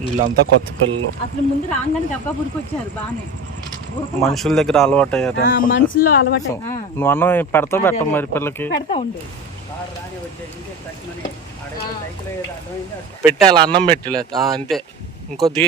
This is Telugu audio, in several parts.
వీళ్ళంతా కొత్త పిల్లలు. అసలు ముందు రాగానే పురుకొచ్చారు ఉరక- మనుషుల దగ్గర అలవాటు అయ్యారు ఆ, మనుషుల్లో అలవాటు ఆ, నువ్వు అన్నం పెడతావు పెట్టవు మరి పిల్లకి పెడతా ఉండు. పెట్టాలి అన్నం పెట్టలే. అంతే. ఇంకొద్ది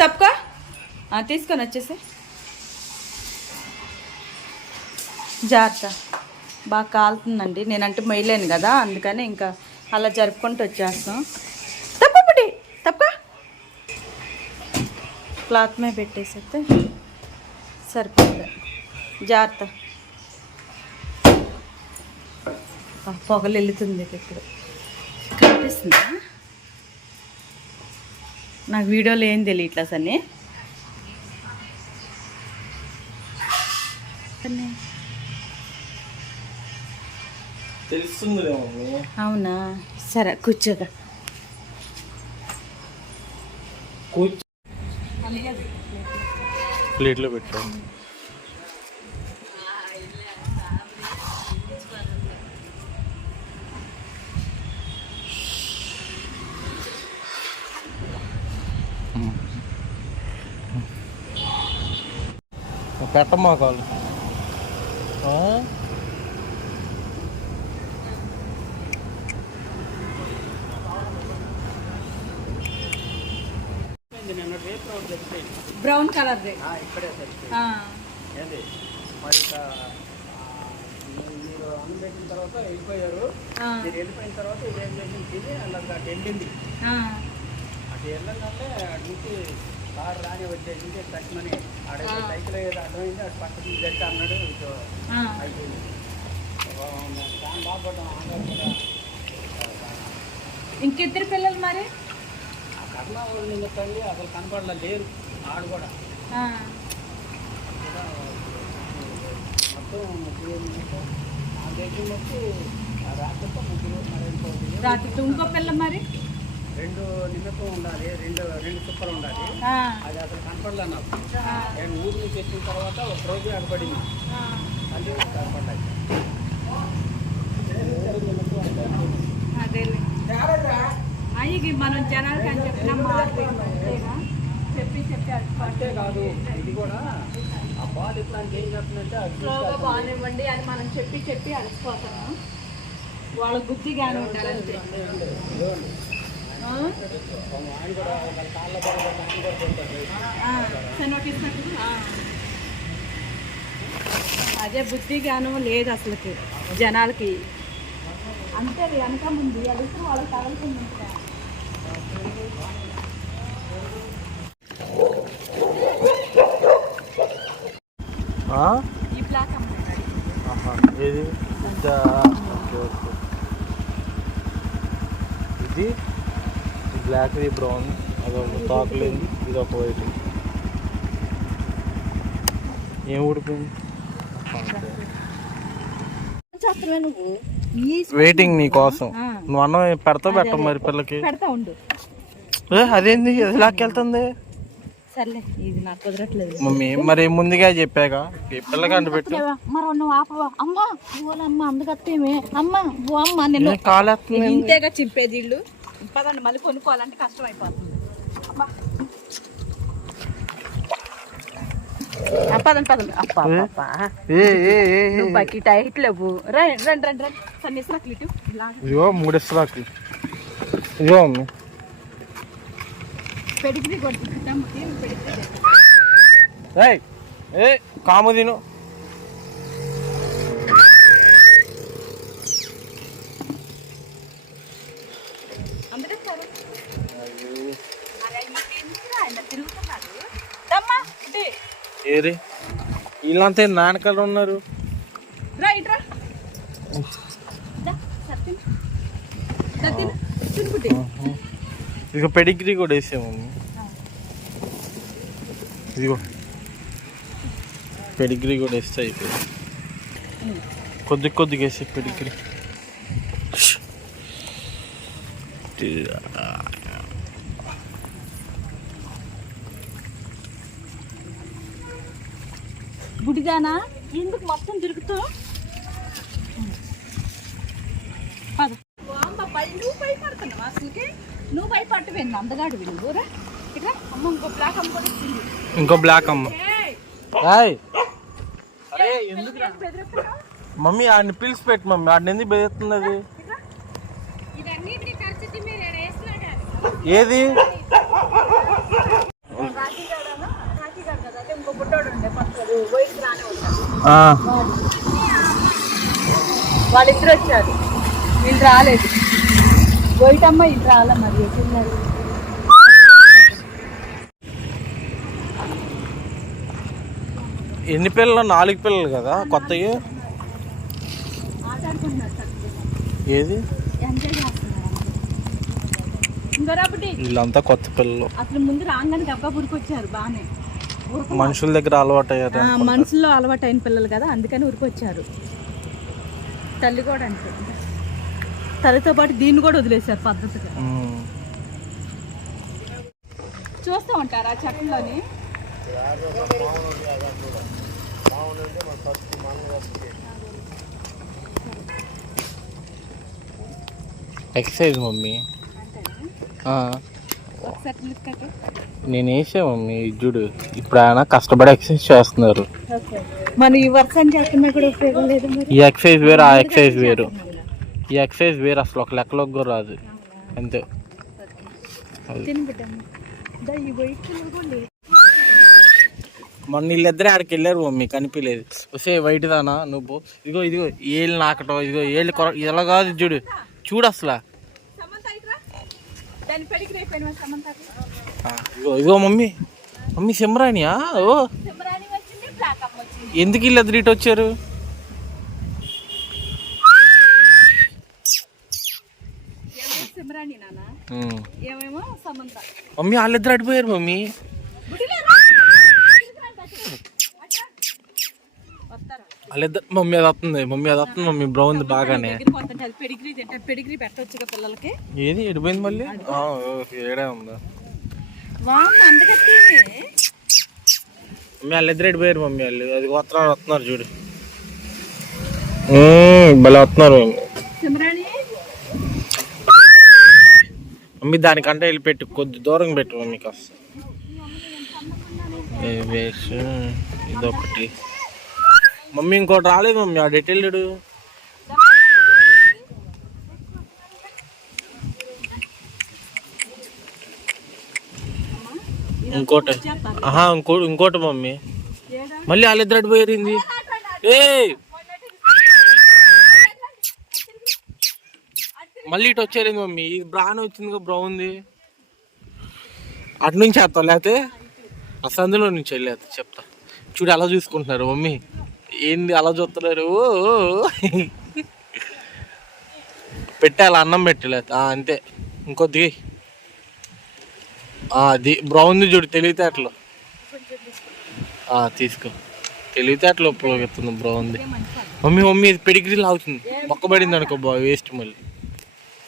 తప్పుకో. ఆ, తీసుకొని వచ్చేసి జాగ్రత్త. బాగా కాలుతుందండి. నేనంటే మొయ్యలేను కదా అందుకని ఇంకా అలా జరుపుకుంటూ వచ్చేస్తాం. తప్పటి తప్ప క్లాత్ మీద పెట్టేసేస్తే సరిపోతుంది. జాగ్రత్త. పొగలు వెళ్తుంది ఇప్పుడు కనిపిస్తుందా? నాకు వీడియోలో ఏం తెలియట్లా సన్నీ తెలుస్తుంది అవునా? సరే కూర్చోగా. ప్లేట్లో పెట్టాను పెట్టమ్మా కాలు. బ్రౌన్ కలర్ మరి ఇక, ఆ, మీరు అన్నం పెట్టిన తర్వాత వెళ్ళిపోయారు. మీరు వెళ్ళిపోయిన తర్వాత ఇదేం చేసింది తిని అలా అటు వెళ్ళింది. అటు వెళ్ళగానే అటు నుంచి కారు రాని వచ్చేసింది తక్కువని ఆడ సైకిల్ ఏదో అర్థమైంది అటు పక్క నుంచి జరిగి అన్నాడు అయిపోయింది. దాని బాగుపడ్డాం ఇంకిద్దరు పిల్లలు మరి? కర్ణ వాళ్ళు నిన్న తల్లి అసలు కనపడలే లేరు. ఆడు కూడా. మొత్తం ముగ్గురు ఆ దేశం వచ్చి ఆ రాత్రితో ముగ్గురు మరి రాత్రి ఇంకో పిల్ల మరి? రెండు నిమిషం ఉండాలి. రెండు రెండు చుక్కలు ఉండాలి. ఆ, అది అసలు కనపడలే నాకు. ఆ, నేను ఊరు నుంచి వచ్చిన తర్వాత ఒక రోజు అగపడింది ఆ. మళ్ళీ కనపడ్డాయి అయ్యి మనం జనాలకి అని చెప్పినా మాట్లాడేనా చెప్పి చెప్పి అంతేకాదు ఇది కూడా ఆ బాల్ ఇట్లాంటి ఏం అది స్లోగా బాగానివ్వండి అని మనం చెప్పి చెప్పి అలసిపోతాము. వాళ్ళ బుద్ధి కానీ ఉండాలంటే. అదే బుద్ధి జ్ఞానం లేదు అసలుకి జనాలకి. అంతే వెనక ముందు అడుగుతూ వాళ్ళు తగలుతుంది ఆ? ఈ బ్లాక్ అమ్మాయి ఆహా. ఏది? ఇదా? Okay okay. ఇది? బ్లాక్ ఇది బ్రౌన్. అదొక తాకలేదు ఇది ఒక వైట్. ఏం ఊడిపోయింది? వెయిటింగ్ నీ కోసం. నువ్వు అన్నం పెడతావు పెట్టవు మరి పిల్లకి? అదేంది? అది లాక్కెళ్తుంది? సర్లే ఇది నాకు కుదరట్లేదు. మమ్మీ మరి ముందుగా చెప్పాక అంటు పెట్టు. మరి నువ్వు ఆపవా? అమ్మా ఓల అమ్మ అందుకత్తేమే అమ్మ ఓ అమ్మ నిన్ను కాలేస్తుంది ఇంతేగా చింపేది ఇల్లు. పదండి మళ్ళీ కొనుక్కోవాలంటే కష్టం అయిపోతుంది అబ్బా. పదండి పదండి. అప్పా అప్పా. నువ్వు బకెట్ టైట్ లేవు. రండి రండి రండి రండి. సన్నిసిన క్లిటు ఇదిగో మూడిస్తులాకి ఇదిగో మమ్మీ. పెడిగ్రీ ఏ కాము తిను. ఏరి వీళ్ళంతా నాన్నకలు ఉన్నారు రా ఇట్రా దా, సరే తిను. దా, తిను. తిను బుడ్డి. ఇదిగో పెడిగ్రీ కూడా వేసాము ఇదిగో. పెడిగ్రీ కూడా వేస్తే అయిపోయింది. కొద్ది కొద్దిగా వేసి పెడిగ్రీ. బుడిదానా ఎందుకు మొత్తం తిరుగుతావు అందగాడు అమ్మ ఇంకో బ్లాక్ ఇంకో అమ్మ. ఏయ్, హాయ్ అరే ఎందుకు? మమ్మీ ఆడిని పిలిచి పెట్టు మమ్మీ. ఆడిని ఎందుకు బెదురుతుంది అది. ఏది వాళ్ళిద్దరు వచ్చారు వీళ్ళు రాలేదు. పోయిటమ్మ ఇది రాలే మరి. ఎన్ని పిల్లలు? నాలుగు పిల్లలు కదా కొత్తవి. ఏది? వీళ్ళంతా కొత్త పిల్లలు. అసలు ముందు రాగానే గబ్బా పురికొచ్చారు బాగానే మనుషుల దగ్గర అలవాటు అయ్యారు ఆ, మనసులో అలవాటు అయిన పిల్లలు కదా అందుకని ఊరికొచ్చారు. తల్లి కూడా అంతే. తల్లితో పాటు దీన్ని కూడా వదిలేశారు పద్ధతిగా. చూస్తూ ఉంటారా చెట్లని? Exercise mummy. నేను వేసా మమ్మీ. చూడు ఇప్పుడు ఆయన కష్టపడి ఎక్సర్సైజ్ చేస్తున్నారు. మన ఈ వర్షం చేస్తున్నా కూడా ఉపయోగం లేదు మరి? ఈ ఎక్సర్సైజ్ వేరు ఆ ఎక్సర్సైజ్ వేరు. ఈ ఎక్సర్సైజ్ వేరు అసలు ఒక లెక్కలోకి కూడా రాదు. అంతే తిని బిడ్డమ్మ. దా ఈ వైట్ కలర్ కూడా లేదు. మొన్న వీళ్ళిద్దరే ఆడికి వెళ్ళారు మమ్మీ కనిపించలేదు. వస్తే వైట్ దానా నువ్వు? ఇదిగో ఇదిగో ఏళ్ళు నాకటం ఇదిగో ఏళ్ళు కొర ఇలా కాదు చూడు. చూడు అసలు. ఇదిగో ఇదిగో మమ్మీ. మమ్మీ సిమ్రానియా ఓ. ఎందుకు వీళ్ళిద్దరు ఇటు వచ్చారు? మమ్మీ వాళ్ళిద్దరు అడిపోయారు మమ్మీ. వాళ్ళిద్దరు మమ్మీ అది వస్తుంది మమ్మీ అది వస్తుంది మమ్మీ బ్రౌన్ బాగానే. పెడిగ్రీ పెడిగ్రీ పిల్లలకి? ఏది ఎడిపోయింది మళ్ళీ? ఏడే ఉందా? మమ్మీ వాళ్ళిద్దరు ఎడిపోయారు మమ్మీ వాళ్ళు. అది వస్తున్నారు వస్తున్నారు చూడు. భలే వస్తున్నారు. మమ్మీ సిమరాని మమ్మీ దానికంటే వెళ్ళి పెట్టు కొద్ది దూరం పెట్టు మమ్మీ కాస్త. ఇదొకటి. మమ్మీ ఇంకోటి రాలేదు మమ్మీ ఆ డీటెయిల్డ్ ఇంకోటి. ఆహా ఇంకోటి ఇంకోటి మమ్మీ. మళ్ళీ వాళ్ళిద్దరు అటు ఏ మళ్ళీ ఇటు వచ్చారింది మమ్మీ. ఇది బ్రాన్ వచ్చింది బ్రౌన్ది అటు నుంచి వేస్తాం లేకపోతే? అసందులో నుంచి వెళ్ళేది చెప్తా. చూడు అలా చూసుకుంటున్నారు మమ్మీ. ఏంది అలా చూస్తున్నారు పెట్టాలి అన్నం పెట్టలేదు అంతే. ఇంకొద్ది అది బ్రౌన్ది చూడు తెలివితేటలు. ఆ, తీసుకో. తెలివితేటలు ఉపయోగిస్తుంది బ్రౌన్ది. మమ్మీ మమ్మీ ఇది పెడిగ్రీ లాగుతుంది. మొక్కబడింది అనుకో బా వేస్ట్ మళ్ళీ.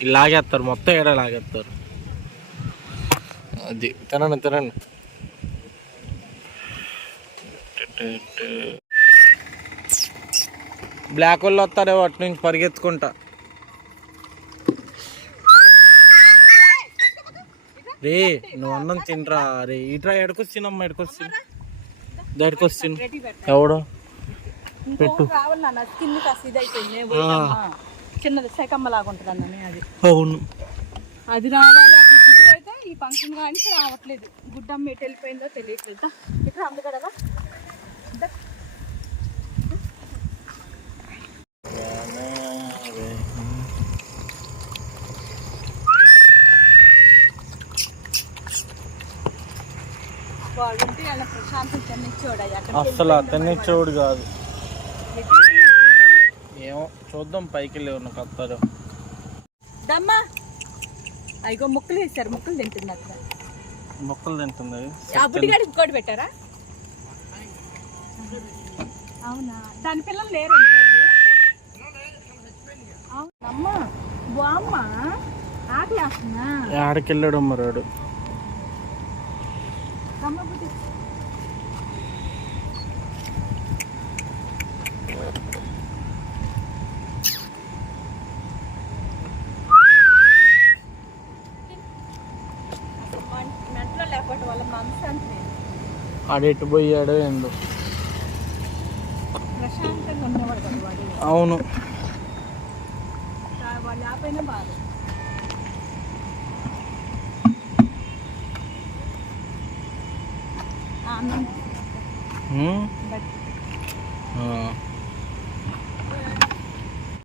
ఇది లాగేస్తారు మొత్తం ఏడా లాగేస్తారు. అది తినండి తినండి. బ్లాక్ వాళ్ళు వస్తారేమో అటు నుంచి పరిగెత్తుకుంటా. రే నువ్వు అన్నం తినరా? రే ఇట్రా ఎడకొచ్చినమ్మా ఎడకొచ్చిన ఎడకొచ్చిన రెడీ పెట్ట. ఎవడు పోయినమ్మా. చిన్నది సెకమ్మ లాగా ఉంటుంది అన్ననే అది. అవును. అది రావాలి అసలు గుడ్డు అయితే ఈ ఫంక్షన్ కానీ రావట్లేదు. గుడ్డమ్మ ఎటు వెళ్ళిపోయిందో తెలియట్లేదు. ఇక్కడ అందుకడగా వాడుంటే అలా ప్రశాంతం చెన్నిచ్చోడు అక్కడ అసలు అతన్ని చూడు కాదు. ఏమో చూద్దాం పైకి ఉన్న కత్తారు దమ్మా. అయ్యో ముక్కలు వేసారు ముక్కలు తింటుంది అక్కడ మొక్కలు తింటుంది. బుడ్డిగాడికి ఇంకోటి పెట్టారా? అవునా? దాని పిల్లలు లేరు అవునమ్మా బామ్మ ఆకలి ఆడికి వెళ్ళాడు మరాడు ఆడెట్టు పోయాడో ఏందో. అవును. అన్నం.